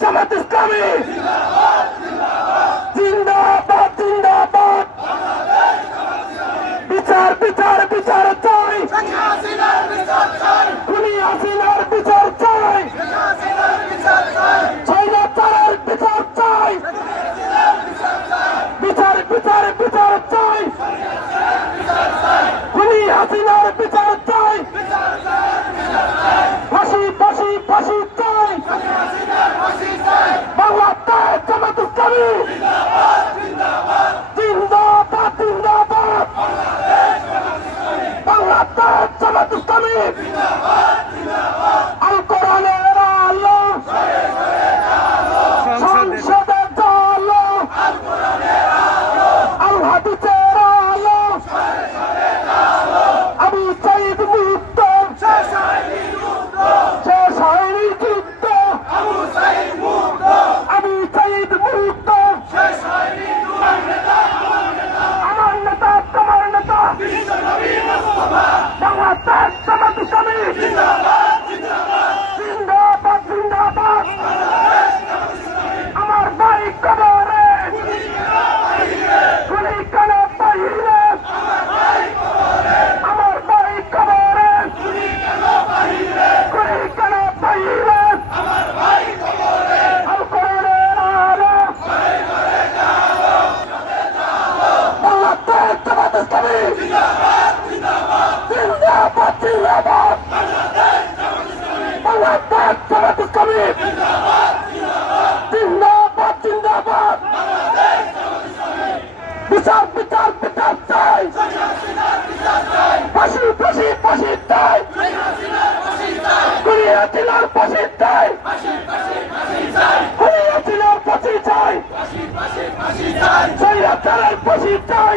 জামাত ইসলামী জিন্দাবাদ জিন্দাবাদ বিচার বিচার বিচার চাই খুনি হাসিনার বিচার চাই ছয়লা তারার বিচার চাই বিচার বিচার বিচার চাই খুনি হাসিনার বিচার চাই ফাঁসি ফাঁসি ফাঁসি চাই বাংলাদেশ জামাত ইসলামী জিন্দাবাদ জিন্দাবাদ বাংলাদেশ জামাত ইসলামী আল কোরআনের আলো সংসদে আলো আল হাদিসের আলো আবু সাইদ মুক্ত শেষ হয়নি যুদ্ধ আবু সাইদ মুক্ত আমার নেতা তোমার নেতা বাংলাদেশ জামাত ইসলামী জিন্দাবাদ জিন্দাবাদ আমার ভাই কবরে গুলি কেন বাহিরে আমার ভাই কবরে গুলি কেন বাহিরে আল কোরআনের আলো ইসলামী জিন্দাবাদ জিন্দাবাদ বাংলাদেশ জামাত ইসলামী জিন্দাবাদ জিন্দাবাদ বিচার বিচার বিচার চাই ফাঁসি ফাঁসি ফাঁসি চাই কুড়িয়ে চিনার ফাঁসি চাই কুড়িয়ে চারের ফাঁসি চাই